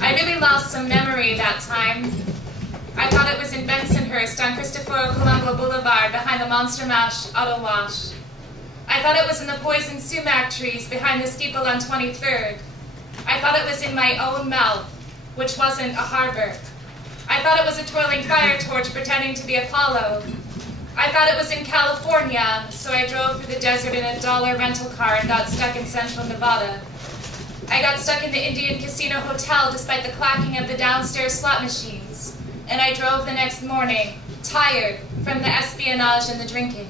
I really lost some memory that time. I thought it was in Bensonhurst on Cristoforo Colombo Boulevard behind the Monster Mash Auto Wash. I thought it was in the poison sumac trees behind the steeple on 23rd. I thought it was in my own mouth, which wasn't a harbor. I thought it was a twirling fire torch pretending to be Apollo. I thought it was in California, so I drove through the desert in a $1 rental car and got stuck in central Nevada. I got stuck in the Indian Casino Hotel despite the clacking of the downstairs slot machines. And I drove the next morning, tired from the espionage and the drinking.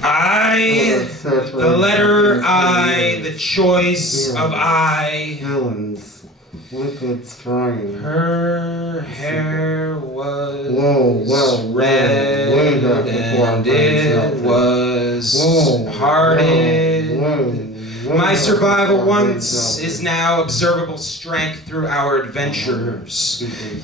The letter I, the choice of I. Villains. Liquid strain. Her hair was red and it was parted. My survival once is now observable strength through our adventures.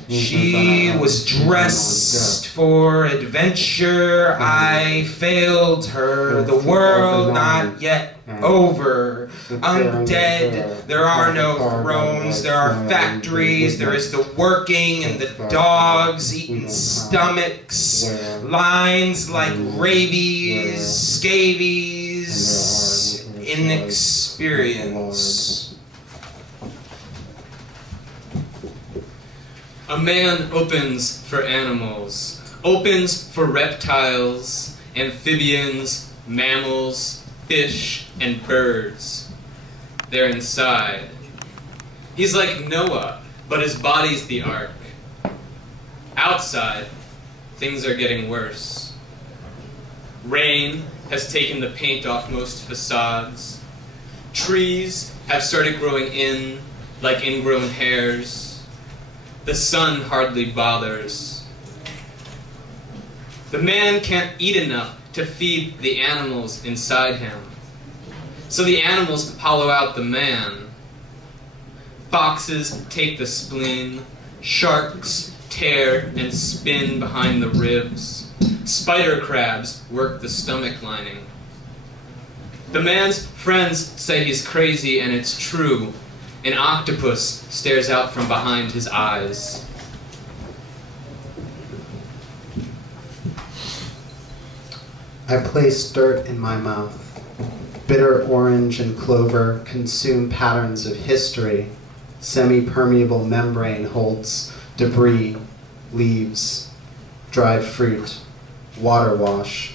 She was dressed for adventure. I failed her. The world not yet over. Undead. There are no thrones. There are factories. There is the working and the dogs eating stomachs. Lines like rabies, scabies. Inexperience. A man opens for animals, opens for reptiles, amphibians, mammals, fish, and birds. They're inside. He's like Noah, but his body's the ark. Outside, things are getting worse. Rain has taken the paint off most facades. Trees have started growing in like ingrown hairs. The sun hardly bothers. The man can't eat enough to feed the animals inside him. So the animals hollow out the man. Foxes take the spleen. Sharks tear and spin behind the ribs. Spider crabs work the stomach lining. The man's friends say he's crazy, and it's true. An octopus stares out from behind his eyes. I place dirt in my mouth. Bitter orange and clover consume patterns of history. Semi-permeable membrane holds debris, leaves, dried fruit, water wash,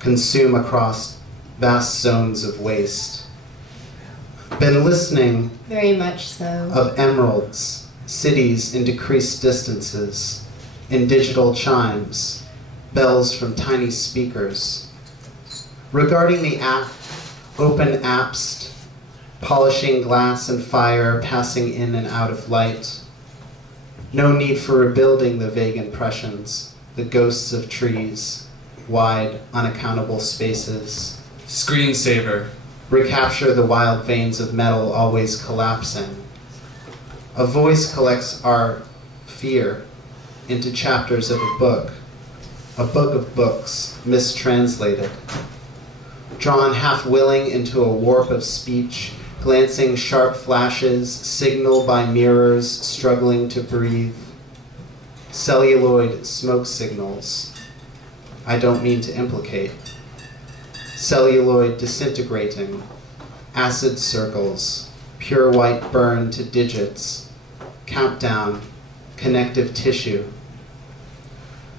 consume across vast zones of waste. Been listening very much so of emeralds, cities in decreased distances, in digital chimes, bells from tiny speakers. Regarding the app, open apps, polishing glass and fire, passing in and out of light. No need for rebuilding the vague impressions, the ghosts of trees, wide, unaccountable spaces. Screensaver. Recapture the wild veins of metal always collapsing. A voice collects our fear into chapters of a book of books, mistranslated. Drawn half-willing into a warp of speech, glancing sharp flashes, signal by mirrors, struggling to breathe. Celluloid smoke signals. I don't mean to implicate. Celluloid disintegrating, acid circles, pure white burn to digits, countdown, connective tissue.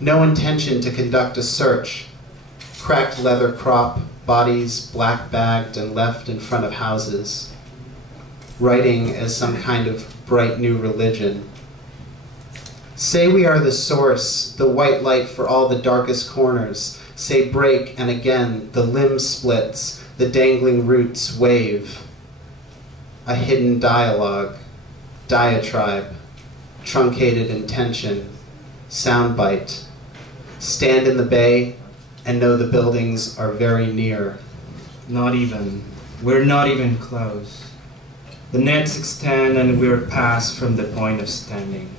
No intention to conduct a search. Cracked leather crop, bodies black bagged and left in front of houses. Writing as some kind of bright new religion. Say we are the source, the white light for all the darkest corners. Say break, and again, the limb splits, the dangling roots wave. A hidden dialogue, diatribe, truncated intention, soundbite. Stand in the bay and know the buildings are very near. Not even. We're not even close. The nets extend and we're past from the point of standing.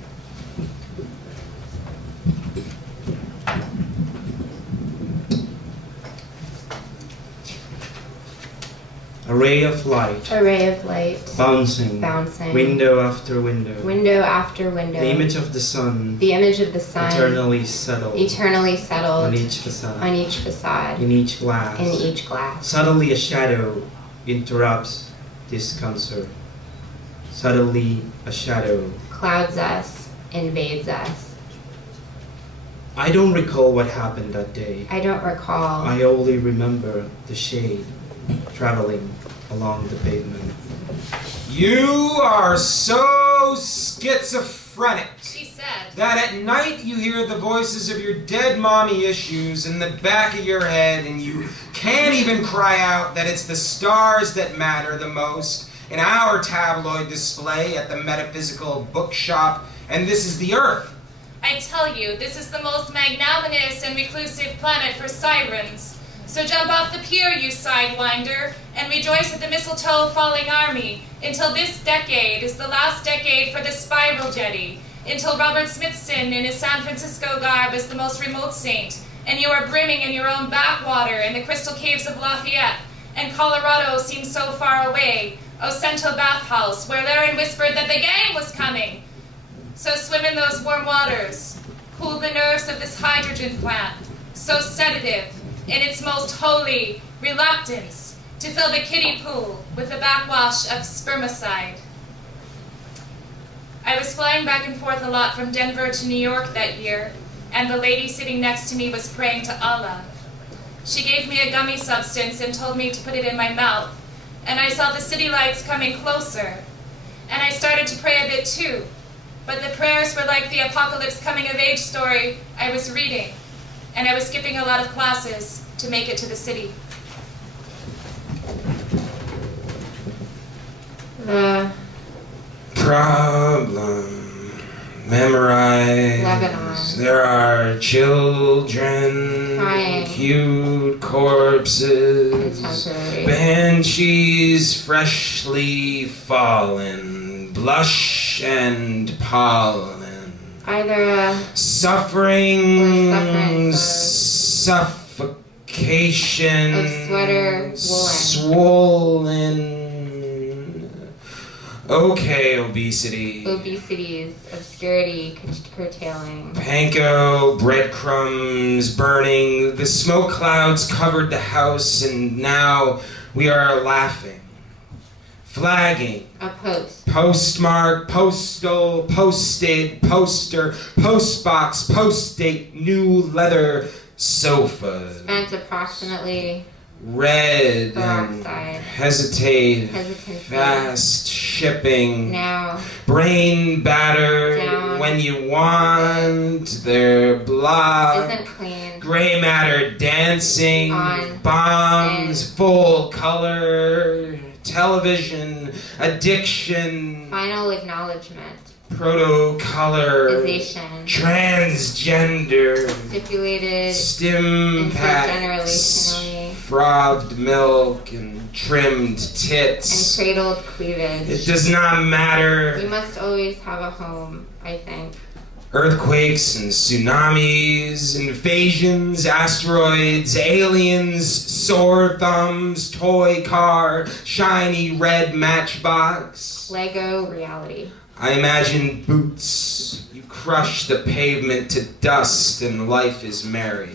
A ray of light, A ray of light. bouncing, Bouncing. window after window. Window after window. The image of the sun, The image of the sun. eternally settled Eternally settled. on each facade, On each facade. in each glass. In each glass. Suddenly a shadow interrupts this concert. Suddenly a shadow. Clouds us. Invades us. I don't recall what happened that day. I don't recall. I only remember the shade traveling along the pavement. You are so schizophrenic She said. that at night you hear the voices of your dead mommy issues in the back of your head, and you can't even cry out that it's the stars that matter the most in our tabloid display at the metaphysical bookshop, and this is the Earth. I tell you, this is the most magnanimous and reclusive planet for sirens. So jump off the pier, you sidewinder, and rejoice at the mistletoe falling army, until this decade is the last decade for the spiral jetty, until Robert Smithson in his San Francisco garb is the most remote saint, and you are brimming in your own backwater in the crystal caves of Lafayette, and Colorado seems so far away, Ocento bathhouse, where Laren whispered that the gang was coming. So swim in those warm waters, cool the nerves of this hydrogen plant, so sedative in its most holy reluctance to fill the kiddie pool with the backwash of spermicide. I was flying back and forth a lot from Denver to New York that year, and the lady sitting next to me was praying to Allah. She gave me a gummy substance and told me to put it in my mouth, and I saw the city lights coming closer, and I started to pray a bit too. But the prayers were like the apocalypse coming-of-age story I was reading, and I was skipping a lot of classes to make it to the city. The Problem. Memorize. Lebanon. There are children. Crying. Cute corpses. Contemporary. Banshees freshly fallen. Blush and pollen. either Suffering. Or sufferance. Suffocation. Of sweater woolen. Swollen. Okay, obesity. obesities, obscurity, curtailing. Panko, breadcrumbs, burning. The smoke clouds covered the house, and now we are laughing. Flagging. A post. Postmark, postal, posted, poster, postbox, postdate, new leather sofas. Spent approximately Red and peroxide. hesitate, Hesitancy. fast shipping. Now. Brain batter Down. when you want their blood. Isn't clean. Gray matter dancing. On. Bombs, In. full color. Television. Addiction. Final acknowledgement. Proto-color. Ization. Transgender. Stipulated. Stim packs. Intergenerationally. Frothed milk and trimmed And tits. cradled cleavage. It does not matter. We must always have a home, I think. Earthquakes and tsunamis, invasions, asteroids, aliens, sore thumbs, toy car, shiny red matchbox. Lego reality. I imagine boots. You crush the pavement to dust and life is merry.